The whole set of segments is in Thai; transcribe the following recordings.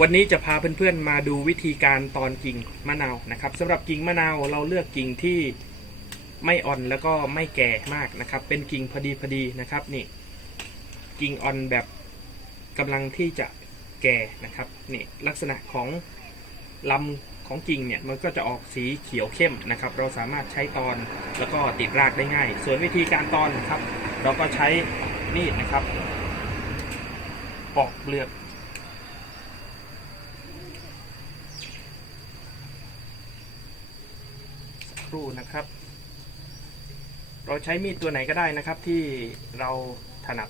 วันนี้จะพาเพื่อนๆมาดูวิธีการตอนกิ่งมะนาวนะครับสำหรับกิ่งมะนาวเราเลือกกิ่งที่ไม่อ่อนแล้วก็ไม่แก่มากนะครับ เป็นกิ่งพอดีพอดีนะครับนี่ กิ่งอ่อนแบบกำลังที่จะแก่นะครับนี่ลักษณะของลำของกิ่งเนี่ยมันก็จะออกสีเขียวเข้มนะครับ เราสามารถใช้ตอนแล้วก็ติดรากได้ง่าย ส่วนวิธีการตอนนะครับ เราก็ใช้มีดนะครับปอกเปลือก สัก ครู่นะครับ เราใช้มีดตัวไหนก็ได้นะครับที่เราถนัด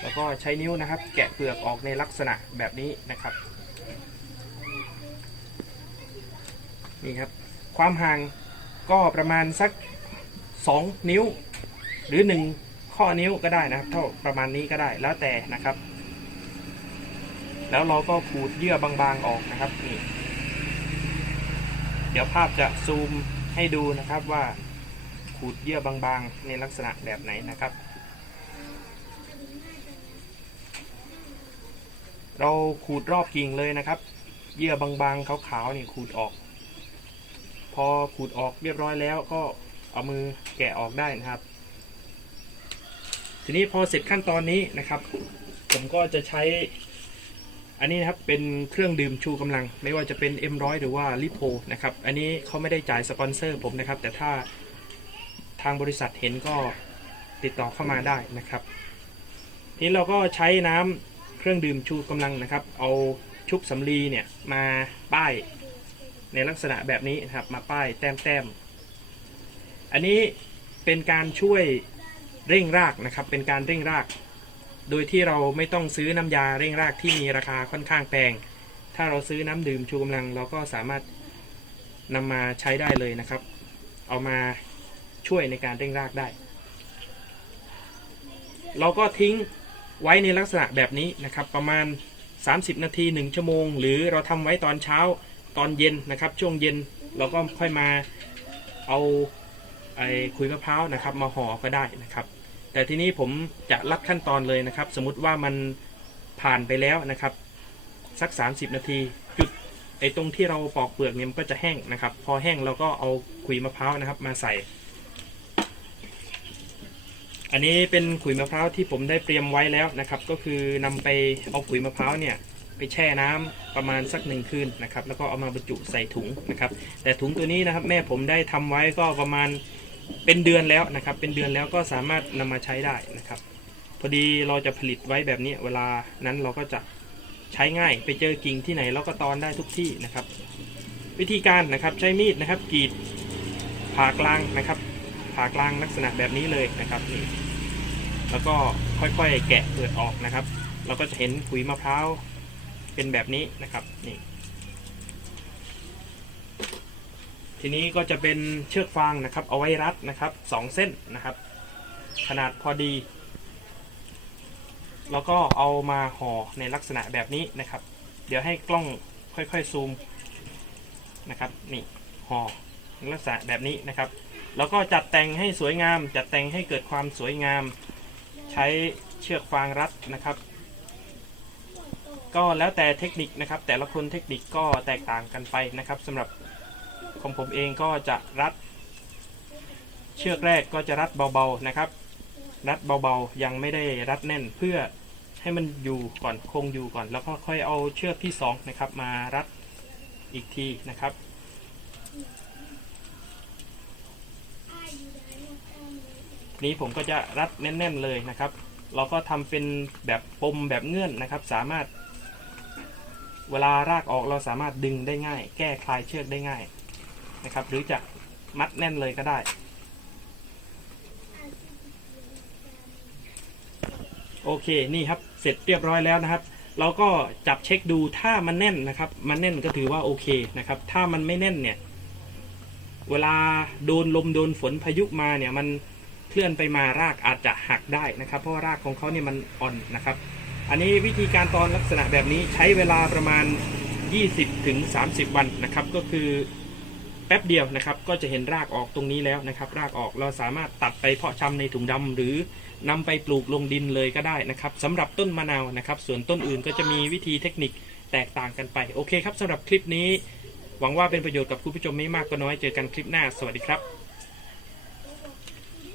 แล้วก็ใช้นิ้วนะครับ แกะเปลือกออกในลักษณะแบบนี้นะครับนี่ครับ ความห่างก็ประมาณสัก 2 นิ้วหรือ 1 ข้อนิ้วก็ได้นะครับ เท่าประมาณนี้ก็ได้แล้วแต่นะครับ แล้วเราก็ขูดเยื่อบางๆออกนะครับนี่เดี๋ยวภาพจะซูมให้ดูนะครับว่าขูดเยื่อบางๆ ในลักษณะแบบไหนนะครับ เราขูดรอบกิ่งเลยนะครับ เยื่อบางๆขาวๆนี่ขูดออก พอขูดออกเรียบร้อยแล้วก็เอามือแกะออกได้นะครับ ทีนี้พอเสร็จขั้นตอนนี้นะครับ ผมก็จะใช้ อันนี้นะครับเป็นเครื่องดื่มชูกำลัง ไม่ว่าจะเป็น M100 หรือว่าลิโพนะครับ อันนี้เขาไม่ได้จ่ายสปอนเซอร์ผมนะครับ แต่ถ้าทางบริษัทเห็นก็ติดต่อเข้ามาได้นะครับ ทีนี้เราก็ใช้น้ำเครื่องดื่มชูกำลังนะครับ เอาชุบสำลีเนี่ยมาป้ายในลักษณะแบบนี้นะครับมาป้ายแต้มๆอันนี้เป็นการช่วย เร่งรากนะครับ เป็นการเร่งราก โดยที่เราไม่ต้องซื้อน้ำยาเร่งรากที่มีราคาค่อนข้างแพง ถ้าเราซื้อน้ำดื่มชูกำลัง เราก็สามารถนำมาใช้ได้เลยนะครับ เอามาช่วยในการเร่งรากได้ เราก็ทิ้งไว้ในลักษณะแบบนี้นะครับ ประมาณ 30 นาที 1 ชั่วโมง หรือเราทำไว้ตอนเช้าตอนเย็นนะครับ ช่วงเย็นเราก็ค่อยมาเอา ไอ้ขุยมะพร้าวนะครับมาห่อก็ได้นะครับ แต่ทีนี้ผมจะลัดขั้นตอนเลยนะครับ สมมุติว่ามันผ่านไปแล้วนะครับ สัก 30 นาที จุดไอ้ตรงที่เราปอกเปลือกเนี่ยมันก็จะแห้งนะครับ พอแห้งเราก็เอาขุยมะพร้าวนะครับ มาใส่ อันนี้เป็นขุยมะพร้าวที่ผมได้เตรียมไว้แล้วนะครับ ก็คือนำไปเอาขุยมะพร้าวเนี่ยไปแช่น้ำประมาณสักหนึ่งคืนนะครับ แล้วก็เอามาบรรจุใส่ถุงนะครับ แต่ถุงตัวนี้นะครับ แม่ผมได้ทำไว้ก็ประมาณ เป็นเดือนแล้วนะครับ เป็นเดือนแล้วก็สามารถนำมาใช้ได้นะครับ พอดีเราจะผลิตไว้แบบนี้เวลานั้นเราก็จะใช้ง่ายไปเจอกิ่งที่ไหนเราก็ตอนได้ทุกที่นะครับ วิธีการนะครับใช้มีดนะครับกรีดผ่ากลางนะครับ ผ่ากลางลักษณะแบบนี้เลยนะครับนี่แล้วก็ค่อยๆแกะเปลือกออกนะครับ เราก็จะเห็นขุยมะพร้าวเป็นแบบนี้นะครับนี่ ทีนี้ก็จะเป็นเชือกฟางนะครับ เอาไว้รัดนะครับสองเส้นนะครับ ขนาดพอดี แล้วก็เอามาห่อในลักษณะแบบนี้นะครับ เดี๋ยวให้กล้องค่อยๆซูมนะครับนี่ห่อลักษณะแบบนี้นะครับ แล้วก็จัดแต่งให้สวยงาม จัดแต่งให้เกิดความสวยงาม ใช้เชือกฟางรัดนะครับ ก็แล้วแต่เทคนิคนะครับ แต่ละคนเทคนิคก็แตกต่างกันไปนะครับสำหรับ ของผมเองก็จะรัด เชือกแรกก็จะรัดเบาๆนะครับ รัดเบาๆ ยังไม่ได้รัดแน่นเพื่อให้มันอยู่ก่อนคงอยู่ก่อน แล้วก็ค่อยเอาเชือกที่สองนะครับมารัดอีกทีนะครับ นี้ผมก็จะรัดแน่น ๆเลยนะครับ เราก็ทำเป็นแบบปมแบบเงื่อนนะครับ สามารถ เวลารากออกเราสามารถดึงได้ง่าย แก้คลายเชือกได้ง่าย นะครับ หรือจะมัดแน่นเลยก็ได้ โอเคนี่ครับเสร็จเรียบร้อยแล้วนะครับ เราก็จับเช็คดูถ้ามันแน่นนะครับ มันแน่นก็ถือว่าโอเคนะครับ ถ้ามันไม่แน่นเนี่ย เวลาโดนลมโดนฝนพายุมาเนี่ยมันเคลื่อนไปมารากอาจจะหักได้นะครับ เพราะว่ารากของเขาเนี่ยมันอ่อนนะครับ อันนี้วิธีการตอนลักษณะแบบนี้ใช้เวลาประมาณ 20-30 วันนะครับ ก็คือ ป๊บเดียวนะครับ ก็จะเห็นรากออกตรงนี้แล้วนะครับ รากออกเราสามารถตัดไปเพาะชำในถุงดำหรือนำไปปลูกลงดินเลยก็ได้นะครับสำหรับต้นมะนาวนะครับ ส่วนต้นอื่นก็จะมีวิธีเทคนิคแตกต่างกันไป โอเคครับสำหรับคลิปนี้ หวังว่าเป็นประโยชน์กับคุณผู้ชมไม่มากก็น้อยเจอกันคลิปหน้า สวัสดีครับ